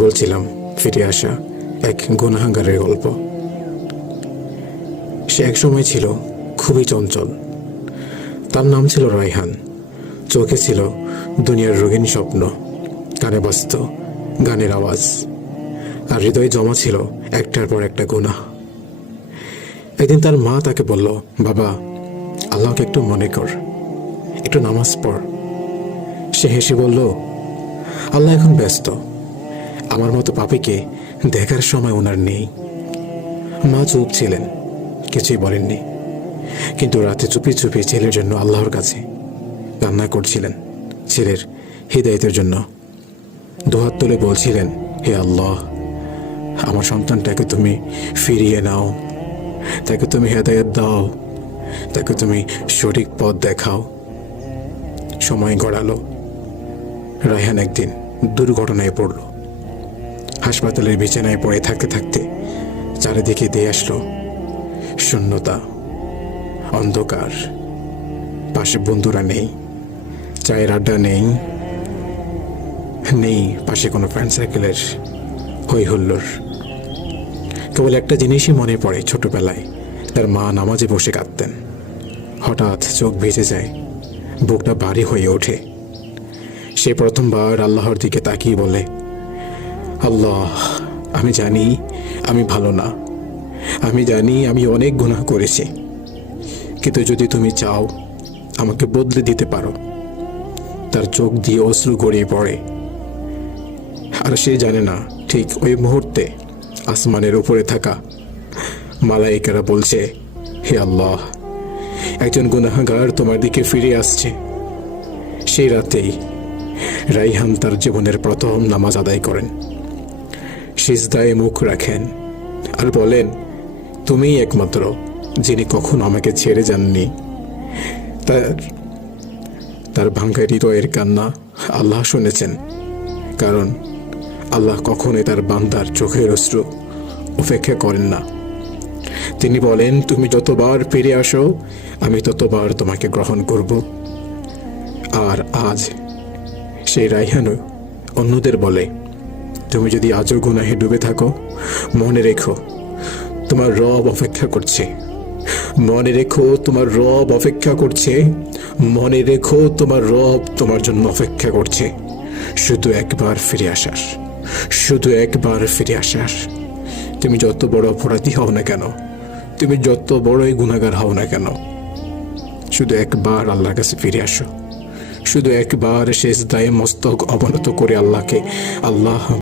বলছিলাম ফিরে আসা এক গুনাহগারের গল্প। সে এক সময় ছিল খুবই চঞ্চল। তার নাম ছিল রায়হান। চোখে ছিল দুনিয়ার রঙিন স্বপ্ন, কানে বাজত গানের আওয়াজ, আর হৃদয়ে জমা ছিল একটার পর একটা গুনাহ। একদিন তার মা তাকে বলল, বাবা, আল্লাহকে একটু মনে কর, একটু নামাজ পড়। সে হেসে বলল, আল্লাহ এখন ব্যস্ত, আমার মতো পাপীকে দেখার সময় ওনার নেই। মা চুপ ছিলেন, কিছুই বলেননি, কিন্তু রাতে চুপি চুপি ছেলের জন্য আল্লাহর কাছে কান্না করছিলেন, ছেলের হৃদায়তের জন্য। দুহাত তুলে বলছিলেন, হে আল্লাহ, আমার সন্তানটাকে তুমি ফিরিয়ে নাও, তাকে তুমি হেদায়েত দাও, তাকে তুমি সঠিক পথ দেখাও। সময় গড়ালো। রায়হান একদিন দুর্ঘটনায় পড়ল। হাসপাতালের বিছানায় পড়ে থাকতে থাকতে চারিদিকে দিয়ে আসলো শূন্যতা, অন্ধকার। পাশে বন্ধুরা নেই, চায়ের আড্ডা নেই, নেই পাশে কোনো ফ্রেন্ড সার্কেলের হই হুল্লোড়। কেবল একটা জিনিসই মনে পড়ে, ছোটবেলায় তার মা নামাজে বসে কাঁদতেন। হঠাৎ চোখ ভিজে যায়, বুকটা ভারী হয়ে ওঠে। সে প্রথমবার আল্লাহর দিকে তাকিয়ে বলে, আল্লাহ, আমি জানি আমি ভালো না, আমি জানি আমি অনেক গুনাহ করেছি, কিন্তু যদি তুমি চাও আমাকে বদলে দিতে পারো। তার চোখ দিয়ে অশ্রু গড়িয়ে পড়ে, আর সে জানে না ঠিক ওই মুহূর্তে আসমানের উপরে থাকা মালায়েকেরা বলছে, হে আল্লাহ, একজন গুনাহগার তোমার দিকে ফিরে আসছে। সেই রাতেই রায়হান তার জীবনের প্রথম নামাজ আদায় করেন। সিজদায় মুখ রাখেন আর বলেন, তুমিই একমাত্র যিনি কখনো আমাকে ছেড়ে যাননি। তার ভাঙ্গা হৃদয়ের কান্না আল্লাহ শুনেছেন, কারণ আল্লাহ কখনোই তার বান্দার চোখের অশ্রু উপেক্ষা করেন না। তিনি বলেন, তুমি যতবার ফিরে আসো আমি ততবার তোমাকে গ্রহণ করব। আর আজ সেই রায়হানও অন্যদের বলে, তুমি যদি আজও গুনাহে ডুবে থাকো, মনে রেখো তোমার রব অপেক্ষা করছে, মনে রেখো তোমার রব অপেক্ষা করছে, মনে রেখো তোমার রব তোমার জন্য অপেক্ষা করছে। শুধু একবার ফিরে আসার, শুধু একবার ফিরে আসার। তুমি যত বড় অপরাধী হও না কেন, তুমি যত বড়ই গুনাহগার হও না কেন, শুধু একবার আল্লাহর কাছে ফিরে আসো। শুধু একবার সিজদায় মস্তক অবনত করে আল্লাহকে, আল্লাহ